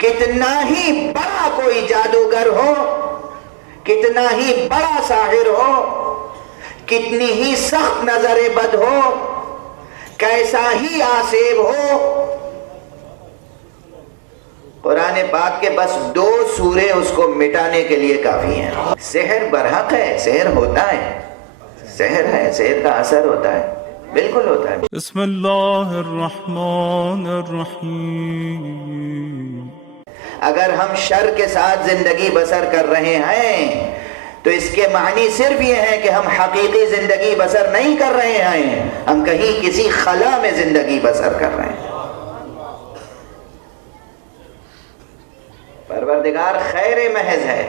کتنا ہی بڑا کوئی جادوگر ہو، کتنا ہی بڑا ساحر ہو، کتنی ہی سخت نظر بد ہو، کیسا ہی آسیب ہو، قرآن پاک کے بس 2 سورے اس کو مٹانے کے لیے کافی ہیں۔ سحر برحق ہے، سحر ہوتا ہے، سحر ہے، سحر کا اثر ہوتا ہے، بالکل ہوتا ہے۔ بسم اللہ الرحمن الرحیم۔ اگر ہم شر کے ساتھ زندگی بسر کر رہے ہیں تو اس کے معنی صرف یہ ہے کہ ہم حقیقی زندگی بسر نہیں کر رہے ہیں، ہم کہیں کسی خلا میں زندگی بسر کر رہے ہیں۔ پروردگار خیر محض ہے،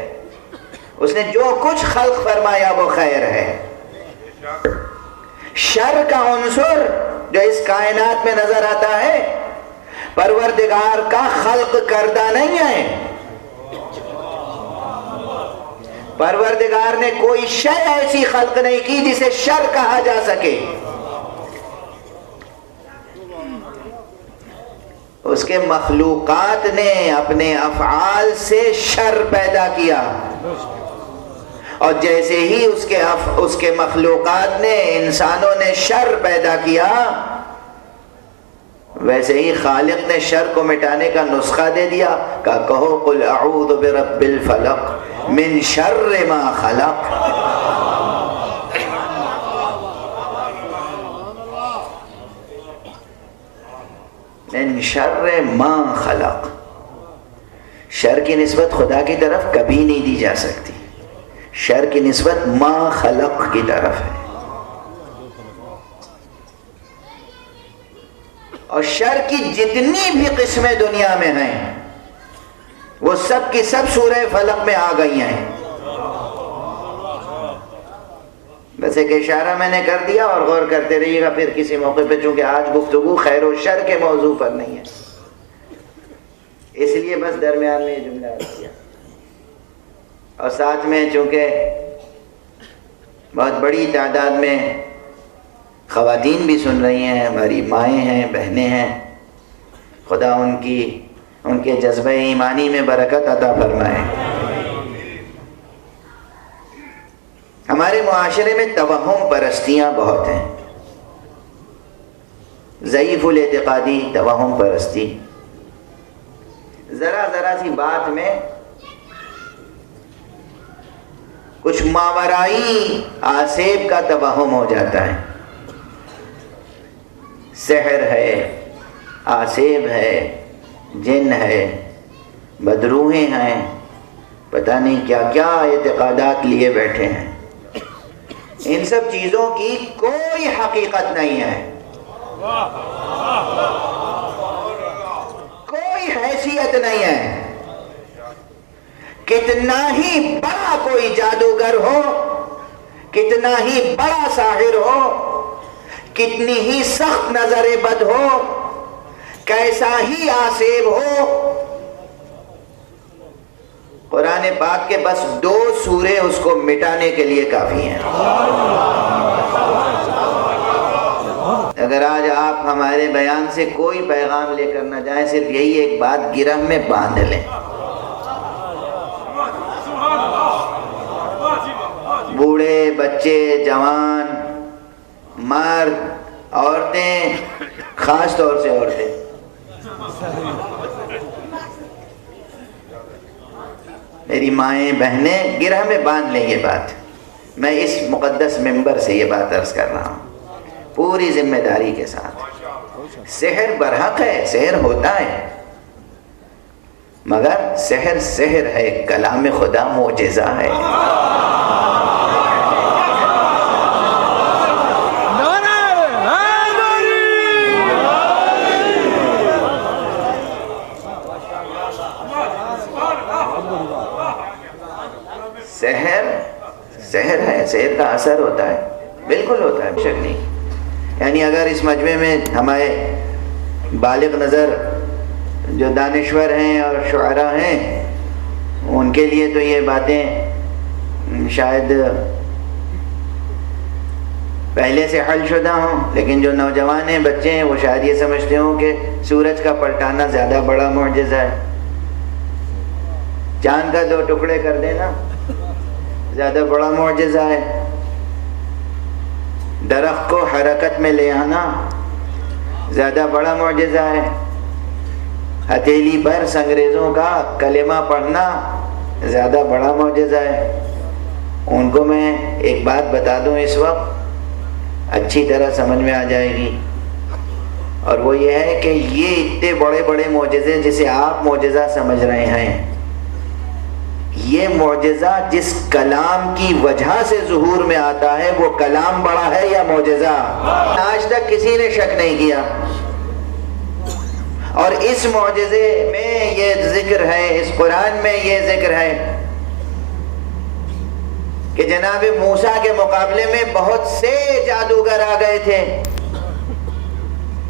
اس نے جو کچھ خلق فرمایا وہ خیر ہے۔ شر کا عنصر جو اس کائنات میں نظر آتا ہے پروردگار کا خلق کردہ نہیں ہے۔ پروردگار نے کوئی شے ایسی خلق نہیں کی جسے شر کہا جا سکے۔ اس کے مخلوقات نے اپنے افعال سے شر پیدا کیا، اور جیسے ہی اس کے مخلوقات نے، انسانوں نے شر پیدا کیا، ویسے ہی خالق نے شر کو مٹانے کا نسخہ دے دیا، کہو قل اعوذ برب الفلق من شر ما خلق۔ من شر ما خلق۔ شر کی نسبت خدا کی طرف کبھی نہیں دی جا سکتی، شر کی نسبت ما خلق کی طرف ہے۔ اور شر کی جتنی بھی قسمیں دنیا میں ہیں وہ سب کی سب سورہ فلق میں آ گئی ہیں۔ بس ایک اشارہ میں نے کر دیا، اور غور کرتے رہیے گا پھر کسی موقع پہ، چونکہ آج گفتگو خیر و شر کے موضوع پر نہیں ہے، اس لیے بس درمیان میں یہ جملہ عرض کیا۔ اور ساتھ میں چونکہ بہت بڑی تعداد میں خواتین بھی سن رہی ہیں، ہماری مائیں ہیں، بہنیں ہیں، خدا ان کے جذبہ ایمانی میں برکت عطا فرمائے۔ ہمارے معاشرے میں توہم پرستیاں بہت ہیں، ضعیف الاعتقادی توہم پرستی، ذرا سی بات میں کچھ ماورائی آسیب کا توہم ہو جاتا ہے، سحر ہے، آسیب ہے، جن ہے، بدروہیں ہیں، پتہ نہیں کیا کیا اعتقادات لیے بیٹھے ہیں۔ ان سب چیزوں کی کوئی حقیقت نہیں ہے، کوئی حیثیت نہیں ہے۔ کتنا ہی بڑا کوئی جادوگر ہو، کتنا ہی بڑا ساحر ہو، کتنی ہی سخت نظر بد ہو، کیسا ہی آسیب ہو، قرآن پاک کے بس 2 سورے اس کو مٹانے کے لیے کافی ہیں۔ اگر آج آپ ہمارے بیان سے کوئی پیغام لے کر نہ جائیں، صرف یہی ایک بات گرہ میں باندھ لیں، بوڑھے، بچے، جوان، مرد، عورتیں، خاص طور سے عورتیں، میری مائیں، بہنیں، گرہ میں باندھ لیں یہ بات۔ میں اس مقدس منبر سے یہ بات عرض کر رہا ہوں پوری ذمہ داری کے ساتھ۔ سحر برحق ہے، سحر ہوتا ہے، مگر سحر سحر ہے، کلام خدا معجزہ ہے۔ سحر ہے، سحر کا اثر ہوتا ہے، بالکل ہوتا ہے، شک نہیں۔ یعنی اگر اس مجمع میں ہمارے بالغ نظر جو دانشور ہیں اور شعراء ہیں، ان کے لیے تو یہ باتیں شاید پہلے سے حل شدہ ہوں، لیکن جو نوجوان ہیں، بچے ہیں، وہ شاید یہ سمجھتے ہوں کہ سورج کا پلٹانا زیادہ بڑا معجزہ ہے۔ چاند کا 2 ٹکڑے کر دینا زیادہ بڑا معجزہ ہے، درخت کو حرکت میں لے آنا زیادہ بڑا معجزہ ہے، ہتھیلی برس انگریزوں کا کلمہ پڑھنا زیادہ بڑا معجزہ ہے۔ ان کو میں ایک بات بتا دوں اس وقت اچھی طرح سمجھ میں آ جائے گی، اور وہ یہ ہے کہ یہ اتنے بڑے بڑے معجزے جسے آپ معجزہ سمجھ رہے ہیں، یہ معجزہ جس کلام کی وجہ سے ظہور میں آتا ہے وہ کلام بڑا ہے یا معجزہ؟ آج تک کسی نے شک نہیں کیا۔ اور اس معجزے میں یہ ذکر ہے، اس قرآن میں یہ ذکر ہے کہ جناب موسیٰ کے مقابلے میں بہت سے جادوگر آ گئے تھے،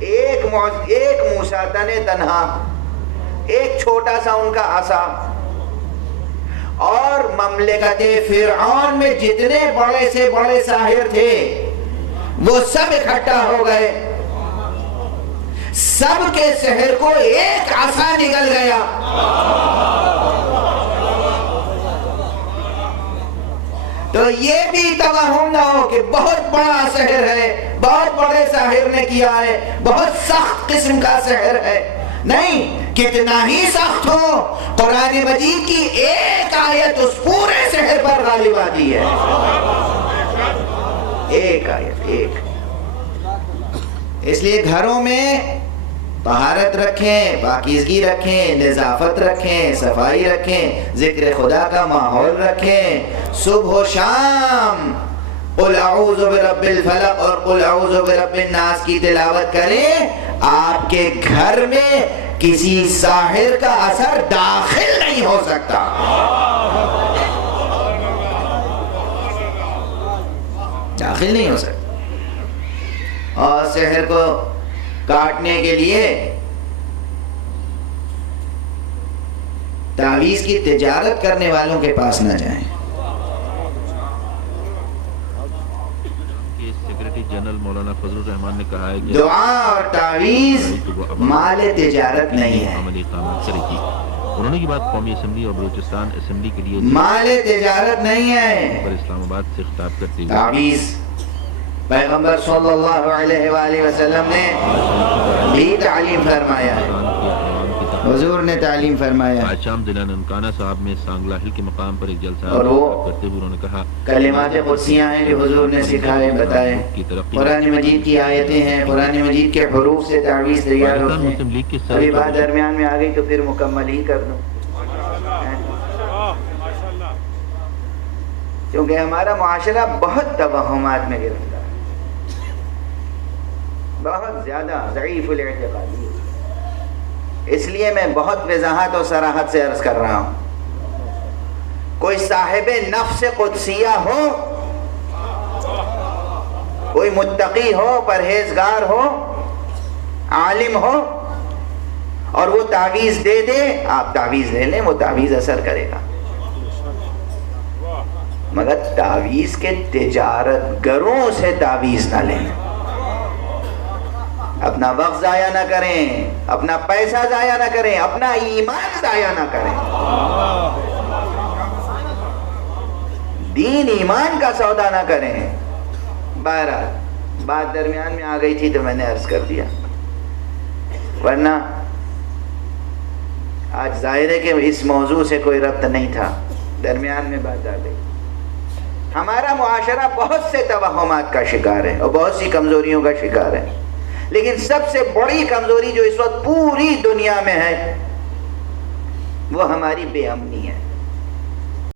ایک موسیٰ تنے تنہا، ایک چھوٹا سا ان کا عصا، اور مملکت فرعون میں جتنے بڑے سے بڑے ساحر تھے وہ سب اکٹھا ہو گئے، سب کے سحر کو ایک عصا نکل گیا۔ تو یہ بھی توہم نہ ہو کہ بہت بڑا سحر ہے، بہت بڑے ساحر نے کیا ہے، بہت سخت قسم کا سحر ہے، نہیں، کتنا ہی سخت ہو، قرآن مجید کی ایک آیت اس پورے سحر پر غالب آتی ہے، ایک آیت، ایک۔ اس لیے گھروں میں طہارت رکھیں، پاکیزگی رکھیں، نظافت رکھیں، صفائی رکھیں، ذکر خدا کا ماحول رکھیں، صبح و شام قل اعوذ برب الفلق اور قل اعوذ برب الناس کی تلاوت کریں، آپ کے گھر میں کسی ساحر کا اثر داخل نہیں ہو سکتا۔ داخل نہیں ہو سکتا۔ اور سحر کو کاٹنے کے لیے تعویذ کی تجارت کرنے والوں کے پاس نہ جائیں۔ سیکریٹری جنرل مولانا فضل الرحمان نے کہا ہے کہ دعا اور تعویذ مال تجارت نہیں ہے، عملی اقدامات سری کی۔ انہوں نے یہ بات قومی اسمبلی اور بلوچستان اسمبلی کے لیے مال تجارت نہیں ہے۔ پر اسلام آباد سے خطاب کرتے ہوئے تعویذ پیغمبر صلی اللہ علیہ وآلہ وسلم نے بھی تعلیم فرمایا ہے، حضور نے تعلیم فرمایا ہے۔ آج شام ضلع ننکانہ صاحب میں سانگلہ ہل کے مقام پر ایک جلسہ اور وہ کرتے ہوئے انہوں نے کہا کلمات قدسیاں ہیں جو حضور نے سکھائے بتائے، قرآن مجید کی آیتیں ہیں، قرآن مجید کے حروف سے تعویذ تیار ہوتے ہیں۔ مسلم لیگ کے ابھی بات درمیان میں آ گئی تو پھر مکمل ہی کر دوں، کیونکہ ہمارا معاشرہ بہت توہمات میں گرفتار، بہت زیادہ ضعیف الاعتقادی، اس لیے میں بہت وضاحت اور صراحت سے عرض کر رہا ہوں، کوئی صاحب نفس قدسیہ ہو، کوئی متقی ہو، پرہیزگار ہو، عالم ہو، اور وہ تعویذ دے دے، آپ تعویذ لے لیں، وہ تعویذ اثر کرے گا، مگر تعویذ کے تجارت گروں سے تعویذ نہ لیں، اپنا وقت ضائع نہ کریں، اپنا پیسہ ضائع نہ کریں، اپنا ایمان ضائع نہ کریں، دین ایمان کا سودا نہ کریں۔ بہرحال بات درمیان میں آ گئی تھی تو میں نے عرض کر دیا، ورنہ آج ظاہر ہے کہ اس موضوع سے کوئی ربط نہیں تھا، درمیان میں بات آ گئی۔ ہمارا معاشرہ بہت سے توہمات کا شکار ہے اور بہت سی کمزوریوں کا شکار ہے، لیکن سب سے بڑی کمزوری جو اس وقت پوری دنیا میں ہے وہ ہماری بے امنی ہے۔